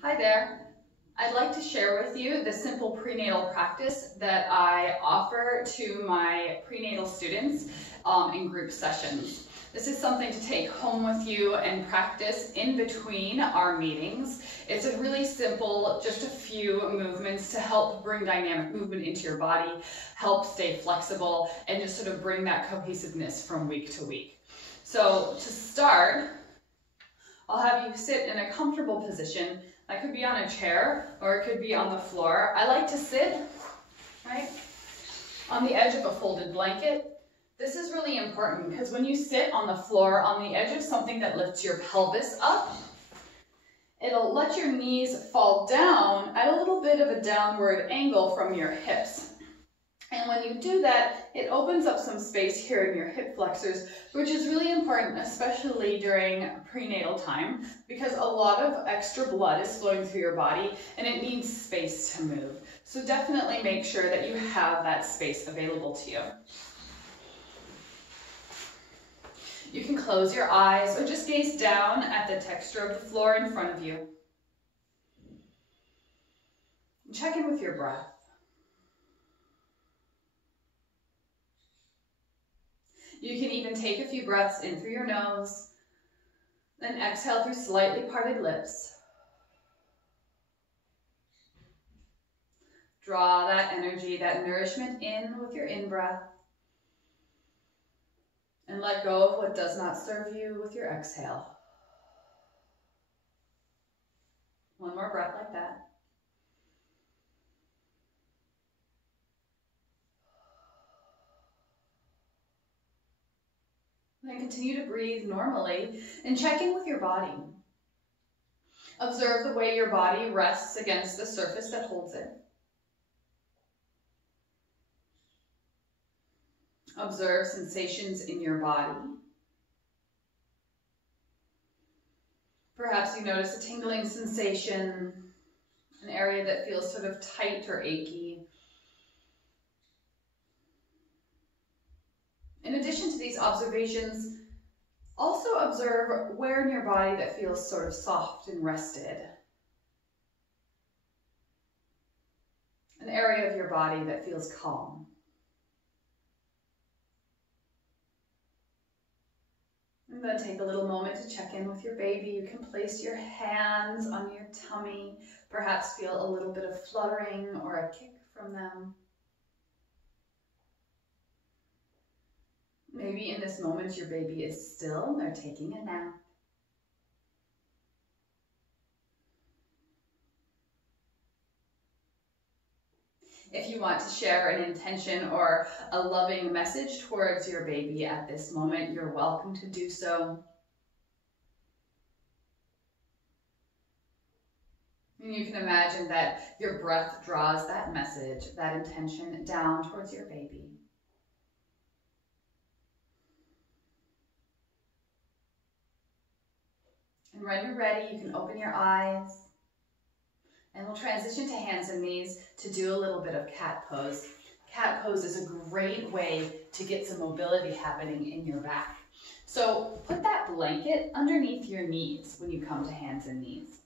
Hi there. I'd like to share with you the simple prenatal practice that I offer to my prenatal students in group sessions. This is something to take home with you and practice in between our meetings. It's a really simple, just a few movements to help bring dynamic movement into your body, help stay flexible, and just sort of bring that cohesiveness from week to week. So to start, I'll have you sit in a comfortable position. That could be on a chair or it could be on the floor. I like to sit, right, on the edge of a folded blanket. This is really important because when you sit on the floor on the edge of something that lifts your pelvis up, it'll let your knees fall down at a little bit of a downward angle from your hips. And when you do that, it opens up some space here in your hip flexors, which is really important, especially during prenatal time, because a lot of extra blood is flowing through your body and it needs space to move. So definitely make sure that you have that space available to you. You can close your eyes or just gaze down at the texture of the floor in front of you. Check in with your breath. You can even take a few breaths in through your nose, then exhale through slightly parted lips. Draw that energy, that nourishment in with your in-breath, and let go of what does not serve you with your exhale. One more breath like that. Then continue to breathe normally and check in with your body. Observe the way your body rests against the surface that holds it. Observe sensations in your body. Perhaps you notice a tingling sensation, an area that feels sort of tight or achy. In addition to these observations, also observe where in your body that feels sort of soft and rested. An area of your body that feels calm. And then take a little moment to check in with your baby. You can place your hands on your tummy, perhaps feel a little bit of fluttering or a kick from them. Maybe in this moment your baby is still and they're taking a nap. If you want to share an intention or a loving message towards your baby at this moment, you're welcome to do so. And you can imagine that your breath draws that message, that intention down towards your baby. And when you're ready, you can open your eyes. And we'll transition to hands and knees to do a little bit of cat pose. Cat pose is a great way to get some mobility happening in your back. So put that blanket underneath your knees when you come to hands and knees.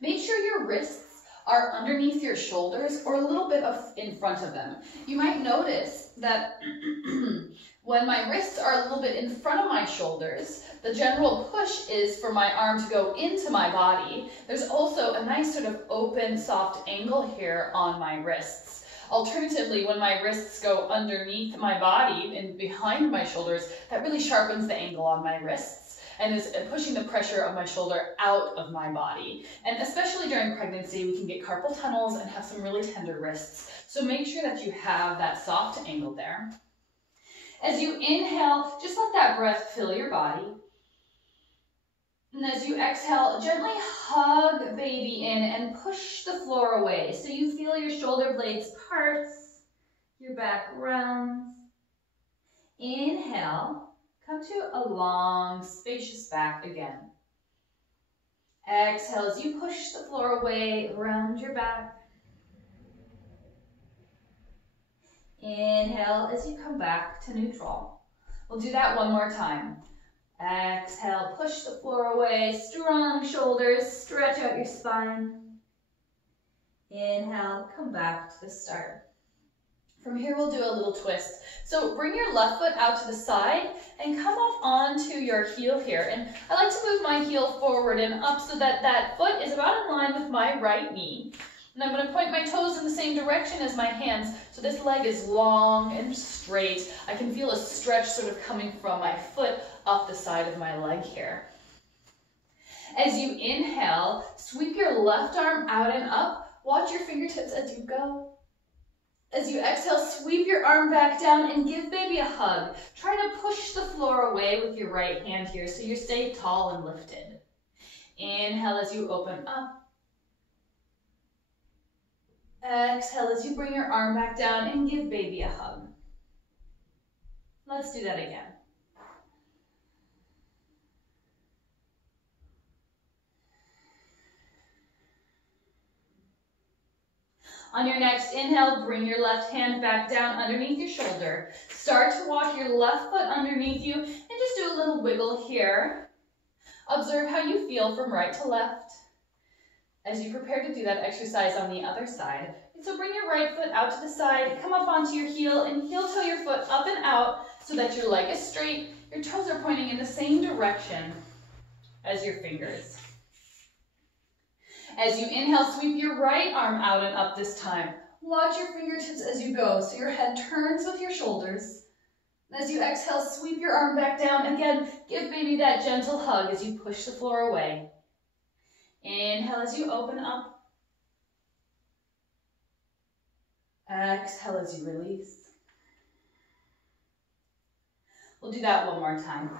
Make sure your wrists are underneath your shoulders or a little bit in front of them. You might notice that when my wrists are a little bit in front of my shoulders, the general push is for my arm to go into my body. There's also a nice sort of open, soft angle here on my wrists. Alternatively, when my wrists go underneath my body and behind my shoulders, that really sharpens the angle on my wrists and is pushing the pressure of my shoulder out of my body. And especially during pregnancy, we can get carpal tunnels and have some really tender wrists. So make sure that you have that soft angle there. As you inhale, just let that breath fill your body. And as you exhale, gently hug baby in and push the floor away. So you feel your shoulder blades part, your back rounds. Inhale, come to a long, spacious back again. Exhale as you push the floor away, round your back. Inhale as you come back to neutral. We'll do that one more time. Exhale, push the floor away, strong shoulders, stretch out your spine. Inhale, come back to the start. From here, we'll do a little twist. So bring your left foot out to the side and come up onto your heel here. And I like to move my heel forward and up so that that foot is about in line with my right knee. And I'm going to point my toes in the same direction as my hands, so this leg is long and straight. I can feel a stretch sort of coming from my foot up the side of my leg here. As you inhale, sweep your left arm out and up. Watch your fingertips as you go. As you exhale, sweep your arm back down and give baby a hug. Try to push the floor away with your right hand here so you stay tall and lifted. Inhale as you open up. Exhale as you bring your arm back down and give baby a hug. Let's do that again. On your next inhale, bring your left hand back down underneath your shoulder. Start to walk your left foot underneath you and just do a little wiggle here. Observe how you feel from right to left as you prepare to do that exercise on the other side. And so bring your right foot out to the side, come up onto your heel, and heel toe your foot up and out so that your leg is straight. Your toes are pointing in the same direction as your fingers. As you inhale, sweep your right arm out and up this time. Watch your fingertips as you go so your head turns with your shoulders. As you exhale, sweep your arm back down. Again, give baby that gentle hug as you push the floor away. Inhale as you open up. Exhale as you release. We'll do that one more time.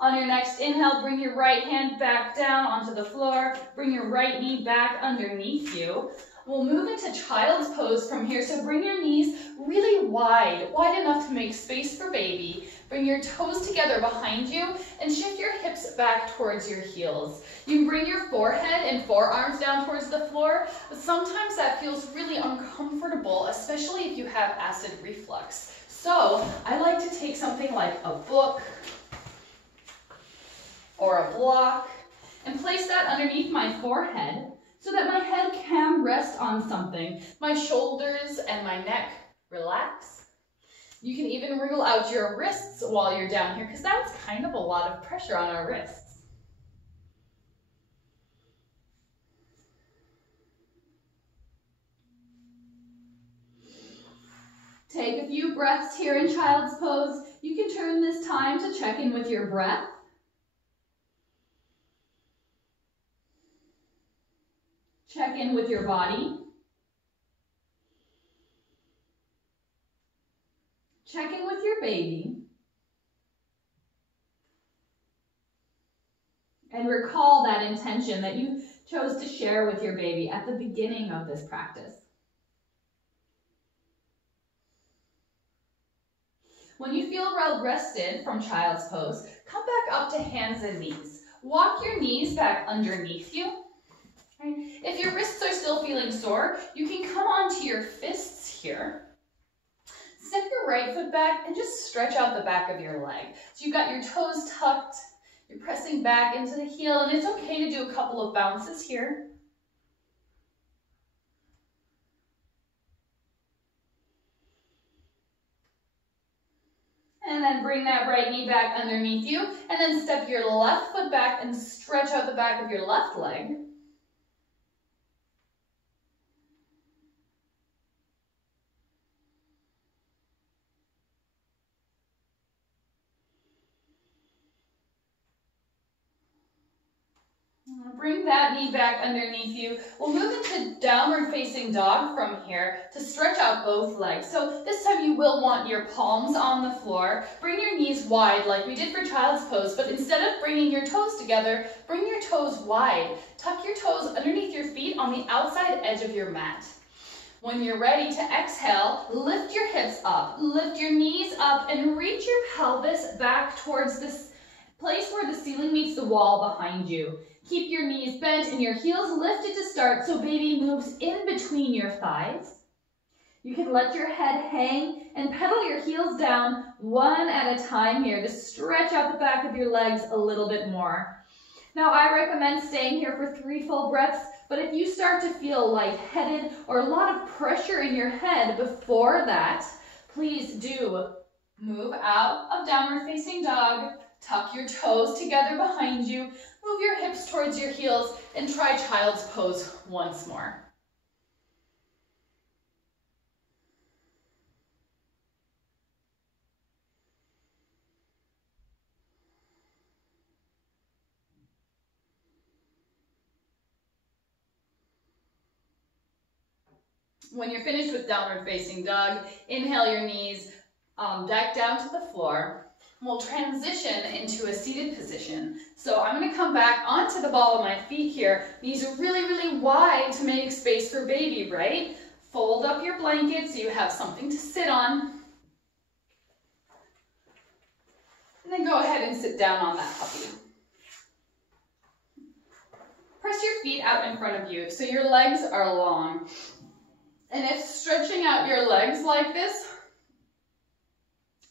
On your next inhale, bring your right hand back down onto the floor. Bring your right knee back underneath you. We'll move into child's pose from here. So bring your knees really wide enough to make space for baby. Bring your toes together behind you and shift your hips back towards your heels. You can bring your forehead and forearms down towards the floor, but sometimes that feels really uncomfortable, especially if you have acid reflux. So I like to take something like a book or a block and place that underneath my forehead so that my head can rest on something. My shoulders and my neck relax. You can even wriggle out your wrists while you're down here because that's kind of a lot of pressure on our wrists. Take a few breaths here in child's pose. You can turn this time to check in with your breath. Check in with your body. Check in with your baby. And recall that intention that you chose to share with your baby at the beginning of this practice. When you feel well rested from child's pose, come back up to hands and knees. Walk your knees back underneath you. If your wrists are still feeling sore, you can come onto your fists here. Step your right foot back and just stretch out the back of your leg. So you've got your toes tucked, you're pressing back into the heel, and it's okay to do a couple of bounces here. And then bring that right knee back underneath you, and then step your left foot back and stretch out the back of your left leg. Bring that knee back underneath you. We'll move into downward facing dog from here to stretch out both legs. So this time you will want your palms on the floor. Bring your knees wide like we did for child's pose, but instead of bringing your toes together, bring your toes wide. Tuck your toes underneath your feet on the outside edge of your mat. When you're ready to exhale, lift your hips up, lift your knees up, and reach your pelvis back towards this place where the ceiling meets the wall behind you. Keep your knees bent and your heels lifted to start so baby moves in between your thighs. You can let your head hang and pedal your heels down one at a time here to stretch out the back of your legs a little bit more. Now I recommend staying here for 3 full breaths, but if you start to feel lightheaded or a lot of pressure in your head before that, please do move out of downward facing dog, tuck your toes together behind you, move your hips towards your heels, and try child's pose once more. When you're finished with downward facing dog, inhale your knees back down to the floor. We'll transition into a seated position. So I'm going to come back onto the ball of my feet here. Knees are really, really wide to make space for baby, right? Fold up your blanket so you have something to sit on. And then go ahead and sit down on that puppy. Press your feet out in front of you so your legs are long. And if stretching out your legs like this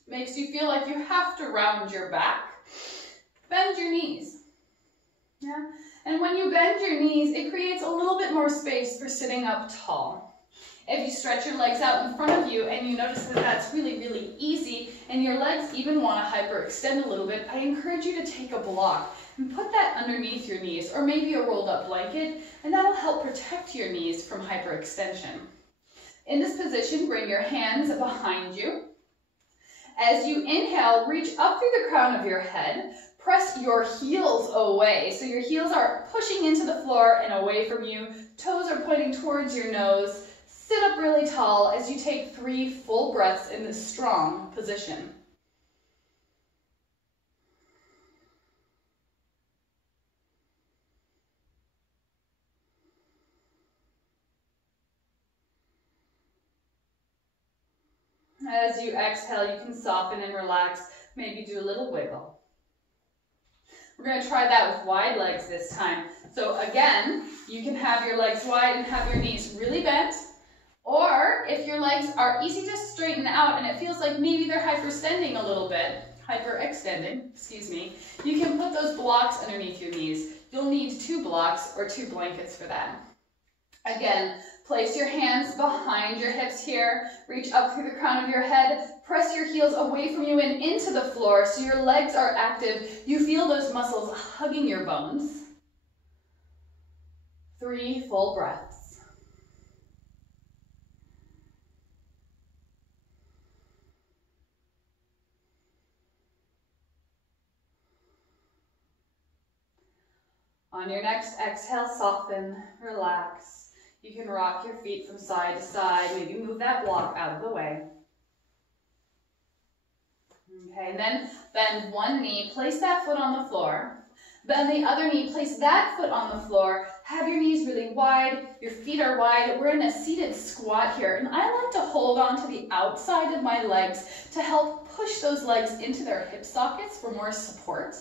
makes you feel like you have to round your back, bend your knees. Yeah? And when you bend your knees, it creates a little bit more space for sitting up tall. If you stretch your legs out in front of you and you notice that that's really, really easy and your legs even want to hyperextend a little bit, I encourage you to take a block and put that underneath your knees or maybe a rolled up blanket, and that'll help protect your knees from hyperextension. In this position, bring your hands behind you. As you inhale, reach up through the crown of your head. Press your heels away. So your heels are pushing into the floor and away from you. Toes are pointing towards your nose. Sit up really tall as you take 3 full breaths in this strong position. As you exhale, you can soften and relax, maybe do a little wiggle. We're going to try that with wide legs this time. So again, you can have your legs wide and have your knees really bent, or if your legs are easy to straighten out and it feels like maybe they're hyperextending a little bit, you can put those blocks underneath your knees. You'll need 2 blocks or 2 blankets for that. Again, place your hands behind your hips here. Reach up through the crown of your head. Press your heels away from you and into the floor so your legs are active. You feel those muscles hugging your bones. 3 full breaths. On your next exhale, soften, relax. You can rock your feet from side to side. Maybe move that block out of the way. Okay, and then bend one knee, place that foot on the floor. Bend the other knee, place that foot on the floor. Have your knees really wide, your feet are wide. We're in a seated squat here, and I like to hold on to the outside of my legs to help push those legs into their hip sockets for more support.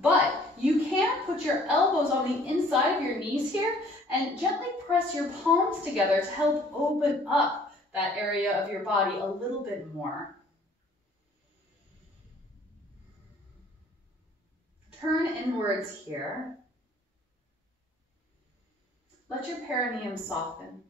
But you can put your elbows on the inside of your knees here and gently press your palms together to help open up that area of your body a little bit more. Turn inwards here. Let your perineum soften.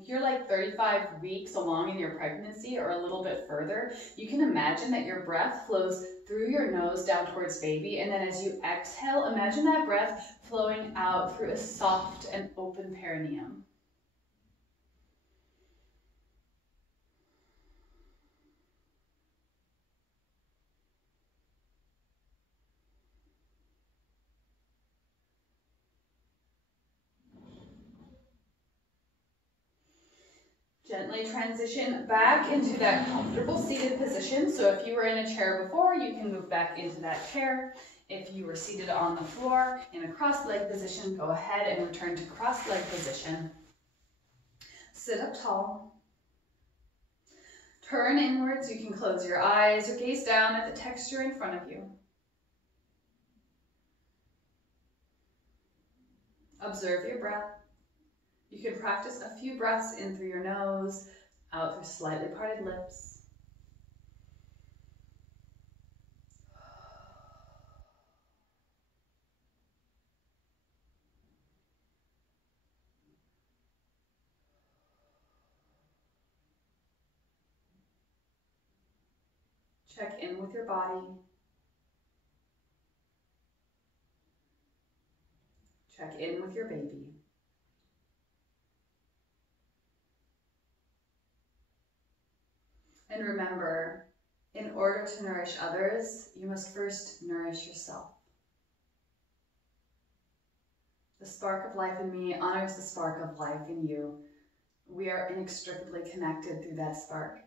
If you're like 35 weeks along in your pregnancy or a little bit further, you can imagine that your breath flows through your nose down towards baby, and then as you exhale, imagine that breath flowing out through a soft and open perineum. Gently transition back into that comfortable seated position. So if you were in a chair before, you can move back into that chair. If you were seated on the floor in a cross-leg position, go ahead and return to cross-leg position. Sit up tall. Turn inwards. You can close your eyes or gaze down at the texture in front of you. Observe your breath. You can practice a few breaths in through your nose, out through slightly parted lips. Check in with your body. Check in with your baby. And remember, in order to nourish others, you must first nourish yourself. The spark of life in me honors the spark of life in you. We are inextricably connected through that spark.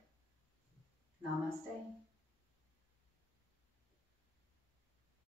Namaste.